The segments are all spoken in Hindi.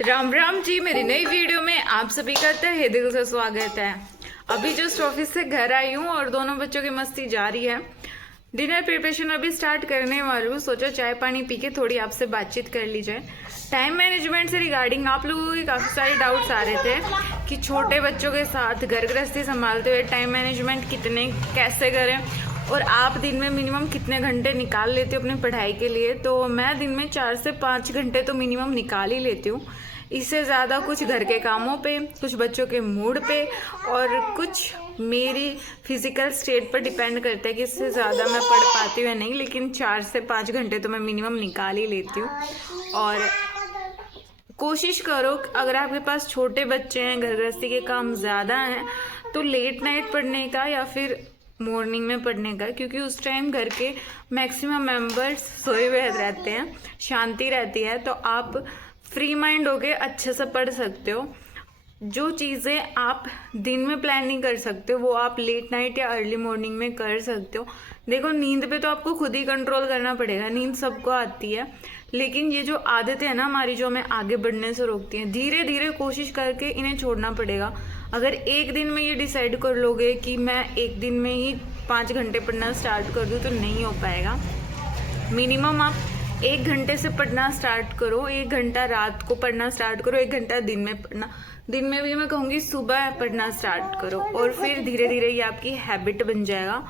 राम राम जी, मेरी नई वीडियो में आप सभी का तहे दिल से स्वागत है। अभी जस्ट ऑफिस से घर आई हूँ और दोनों बच्चों की मस्ती जारी है। डिनर प्रिपरेशन अभी स्टार्ट करने वाली हूँ। सोचा चाय पानी पी के थोड़ी आपसे बातचीत कर ली जाए। टाइम मैनेजमेंट से रिगार्डिंग आप लोगों के काफ़ी सारे डाउट्स आ रहे थे कि छोटे बच्चों के साथ घर गृहस्थी संभालते हुए टाइम मैनेजमेंट कैसे करें और आप दिन में मिनिमम कितने घंटे निकाल लेते हो अपनी पढ़ाई के लिए। तो मैं दिन में 4 से 5 घंटे तो मिनिमम निकाल ही लेती हूँ। इससे ज़्यादा कुछ घर के कामों पे, कुछ बच्चों के मूड पे और कुछ मेरी फिज़िकल स्टेट पर डिपेंड करता है कि इससे ज़्यादा मैं पढ़ पाती हूँ या नहीं, लेकिन 4 से 5 घंटे तो मैं मिनिमम निकाल ही लेती हूँ। और कोशिश करो, अगर आपके पास छोटे बच्चे हैं, घर गृहस्थी के काम ज़्यादा हैं, तो लेट नाइट पढ़ने का या फिर मॉर्निंग में पढ़ने का, क्योंकि उस टाइम घर के मैक्सिमम मेंबर्स सोए हुए रहते हैं, शांति रहती है, तो आप फ्री माइंड होके अच्छे से पढ़ सकते हो। जो चीज़ें आप दिन में प्लान नहीं कर सकते वो आप लेट नाइट या अर्ली मॉर्निंग में कर सकते हो। देखो, नींद पे तो आपको खुद ही कंट्रोल करना पड़ेगा। नींद सबको आती है, लेकिन ये जो आदतें हैं ना हमारी, जो हमें आगे बढ़ने से रोकती हैं, धीरे धीरे कोशिश करके इन्हें छोड़ना पड़ेगा। अगर एक दिन में ये डिसाइड कर लोगे कि मैं एक दिन में ही 5 घंटे पढ़ना स्टार्ट कर दूँ, तो नहीं हो पाएगा। मिनिमम आप 1 घंटे से पढ़ना स्टार्ट करो, 1 घंटा रात को पढ़ना स्टार्ट करो, 1 घंटा दिन में पढ़ना। दिन में भी मैं कहूँगी सुबह पढ़ना स्टार्ट करो, और फिर धीरे धीरे ये आपकी हैबिट बन जाएगा।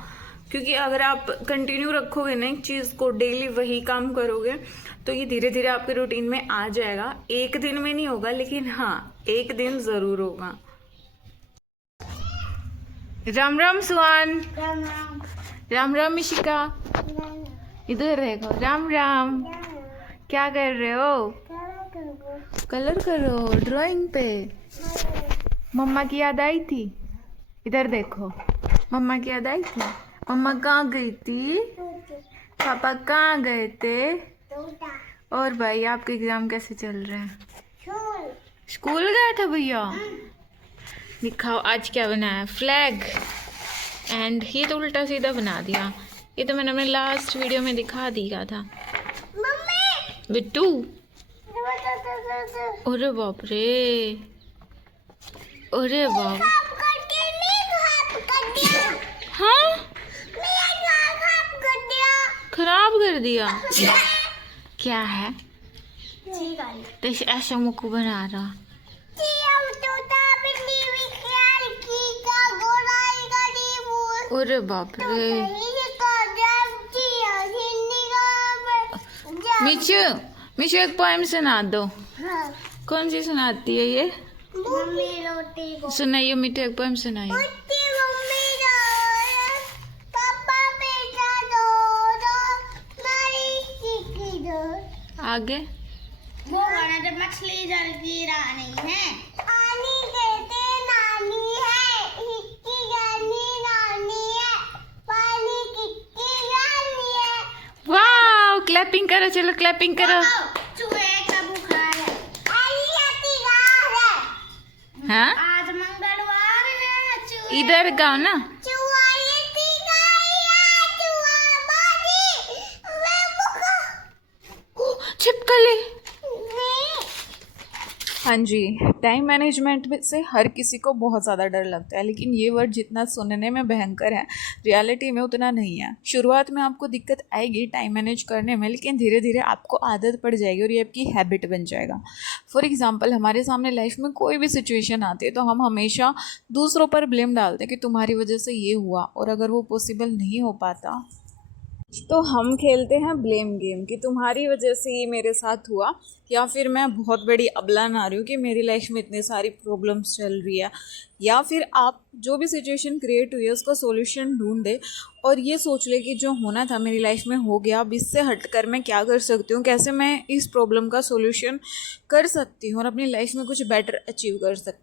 क्योंकि अगर आप कंटिन्यू रखोगे ना एक चीज़ को, डेली वही काम करोगे, तो ये धीरे धीरे आपके रूटीन में आ जाएगा। एक दिन में नहीं होगा, लेकिन हाँ, एक दिन ज़रूर होगा। राम राम सुहान। राम राम। राम राम इशिका। इधर देखो। राम राम। क्या कर रहे हो? कलर करो ड्राइंग पे। मम्मा की याद आई थी? इधर देखो, मम्मा की याद आई थी? मम्मा कहाँ गई थी? पापा कहाँ गए थे? और भाई, आपके एग्जाम कैसे चल रहे हैं? स्कूल गया था भैया? दिखाओ आज क्या बनाया। फ्लैग। एंड ये तो उल्टा सीधा बना दिया। ये तो मैंने अपने लास्ट वीडियो में दिखा दिया था। बिट्टू, अरे बाप रे, अरे बाप। हाँ, खराब कर दिया। क्या है? तो ऐसा मुक्कू बना रहा। अरे बाप रे। मिचू एक पोएम सुना दो। कौन सी सुनाती है ये? सुनाइए मिठू, एक पोएम सुनाइए। आगे। वो गाना जब मछली जल की रानी है, पानी देते नानी है, हिक्की गानी नानी है, पानी किक्की गानी है। वाह, क्लैपिंग करो, चलो क्लैपिंग करो। चूहे का बुखार है, हाँ, आज मंगलवार है, इधर गाओ ना। छिपकली। हाँ जी, टाइम मैनेजमेंट में से हर किसी को बहुत ज़्यादा डर लगता है, लेकिन ये वर्ड जितना सुनने में भयंकर है, रियलिटी में उतना नहीं है। शुरुआत में आपको दिक्कत आएगी टाइम मैनेज करने में, लेकिन धीरे धीरे आपको आदत पड़ जाएगी और ये आपकी हैबिट बन जाएगा। फॉर एग्जांपल, हमारे सामने लाइफ में कोई भी सिचुएशन आती है तो हम हमेशा दूसरों पर ब्लेम डालते हैं कि तुम्हारी वजह से ये हुआ, और अगर वो पॉसिबल नहीं हो पाता तो हम खेलते हैं ब्लेम गेम कि तुम्हारी वजह से ये मेरे साथ हुआ, या फिर मैं बहुत बड़ी अबला नारी हूँ कि मेरी लाइफ में इतनी सारी प्रॉब्लम्स चल रही है। या फिर आप जो भी सिचुएशन क्रिएट हुई है उसका सॉल्यूशन ढूंढे और ये सोच ले कि जो होना था मेरी लाइफ में हो गया, अब इससे हटकर मैं क्या कर सकती हूँ, कैसे मैं इस प्रॉब्लम का सॉल्यूशन कर सकती हूँ और अपनी लाइफ में कुछ बेटर अचीव कर सकती हूँ।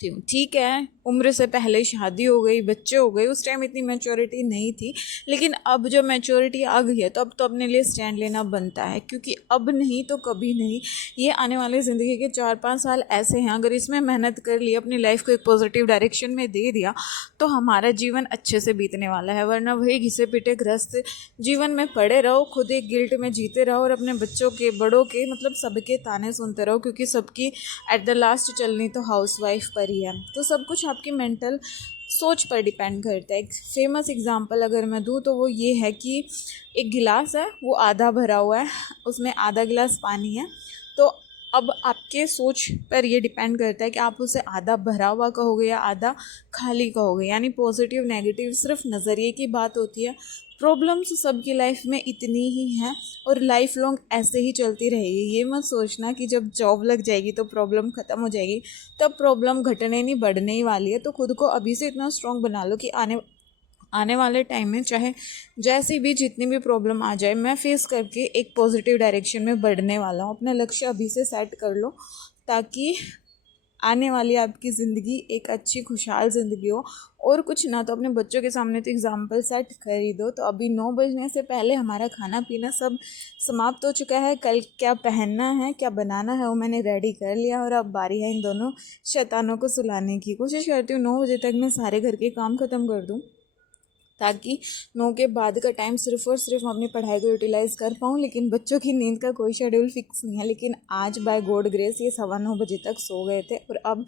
रखती हूँ। ठीक है, उम्र से पहले शादी हो गई, बच्चे हो गए, उस टाइम इतनी मैच्योरिटी नहीं थी, लेकिन अब जब मैच्योरिटी आ गई है तो अब तो अपने लिए स्टैंड लेना बनता है, क्योंकि अब नहीं तो कभी नहीं। ये आने वाले ज़िंदगी के 4-5 साल ऐसे हैं, अगर इसमें मेहनत कर ली, अपनी लाइफ को एक पॉजिटिव डायरेक्शन में दे दिया तो हमारा जीवन अच्छे से बीतने वाला है। वरना वही घिसे पिटे ग्रस्त जीवन में पड़े रहो, खुद एक गिल्ट में जीते रहो और अपने बच्चों के, बड़ों के, मतलब सबके ताने सुनते रहो, क्योंकि सबकी एट द लास्ट चलनी तो हाउसवाइफ पर ही है। तो सब कुछ आपकी मेंटल सोच पर डिपेंड करता है। एक फेमस एग्जांपल अगर मैं दूँ तो वो ये है कि एक गिलास है, वो आधा भरा हुआ है, उसमें आधा गिलास पानी है। तो अब आपके सोच पर ये डिपेंड करता है कि आप उसे आधा भरा हुआ कहोगे या आधा खाली कहोगे। यानी पॉजिटिव नेगेटिव सिर्फ नज़रिए की बात होती है। प्रॉब्लम्स सबकी लाइफ में इतनी ही हैं और लाइफ लॉन्ग ऐसे ही चलती रहेगी। ये मत सोचना कि जब जॉब लग जाएगी तो प्रॉब्लम ख़त्म हो जाएगी, तब प्रॉब्लम घटने नहीं बढ़ने ही वाली है। तो खुद को अभी से इतना स्ट्रॉन्ग बना लो कि आने वाले टाइम में चाहे जैसी भी जितनी भी प्रॉब्लम आ जाए, मैं फेस करके एक पॉजिटिव डायरेक्शन में बढ़ने वाला हूँ। अपना लक्ष्य अभी से सेट कर लो ताकि आने वाली आपकी ज़िंदगी एक अच्छी खुशहाल ज़िंदगी हो। और कुछ ना तो अपने बच्चों के सामने तो एग्ज़ाम्पल सेट कर ही दो। तो अभी 9 बजने से पहले हमारा खाना पीना सब समाप्त हो चुका है। कल क्या पहनना है, क्या बनाना है, वो मैंने रेडी कर लिया और अब बारी है इन दोनों शैतानों को सुलाने की। कोशिश करती हूँ 9 बजे तक मैं सारे घर के काम ख़त्म कर दूँ, ताकि 9 के बाद का टाइम सिर्फ़ और सिर्फ अपनी पढ़ाई को यूटिलाइज़ कर पाऊँ। लेकिन बच्चों की नींद का कोई शेड्यूल फिक्स नहीं है, लेकिन आज बाय गॉड ग्रेस ये 9:15 बजे तक सो गए थे और अब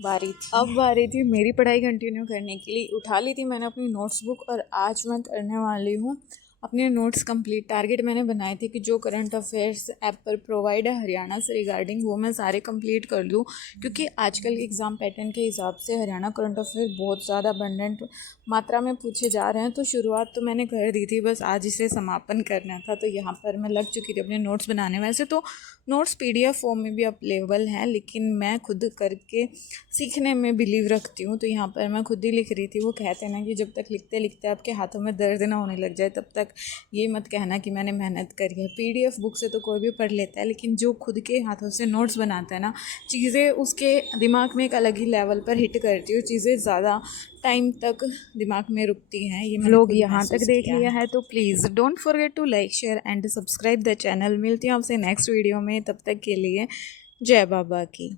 बारी थी मेरी पढ़ाई कंटिन्यू करने के लिए। उठा ली थी मैंने अपनी नोट्स बुक और आज मैं करने वाली हूँ अपने नोट्स कंप्लीट। टारगेट मैंने बनाए थे कि जो करंट अफेयर्स ऐप पर प्रोवाइड है हरियाणा से रिगार्डिंग, वो मैं सारे कंप्लीट कर दूँ, क्योंकि आजकल के एग्ज़ाम पैटर्न के हिसाब से हरियाणा करंट अफेयर बहुत ज़्यादा अबंडेंट मात्रा में पूछे जा रहे हैं। तो शुरुआत तो मैंने कर दी थी, बस आज इसे समापन करना था। तो यहाँ पर मैं लग चुकी थी अपने नोट्स बनाने। वैसे तो नोट्स PDF फॉर्म में भी अवेलेबल हैं, लेकिन मैं खुद करके सीखने में बिलीव रखती हूँ। तो यहाँ पर मैं खुद ही लिख रही थी। वो कहते हैं ना कि जब तक लिखते लिखते आपके हाथों में दर्द ना होने लग जाए, तब तक ये मत कहना कि मैंने मेहनत करी है। PDF बुक से तो कोई भी पढ़ लेता है, लेकिन जो खुद के हाथों से नोट्स बनाता है ना, चीज़ें उसके दिमाग में एक अलग ही लेवल पर हिट करती है, चीज़ें ज़्यादा टाइम तक दिमाग में रुकती हैं। ये लोग यहाँ तक देख लिया है तो please don't forget to like, share and subscribe the channel. मिलती हूँ आपसे नेक्स्ट वीडियो में, तब तक के लिए जय बाबा की।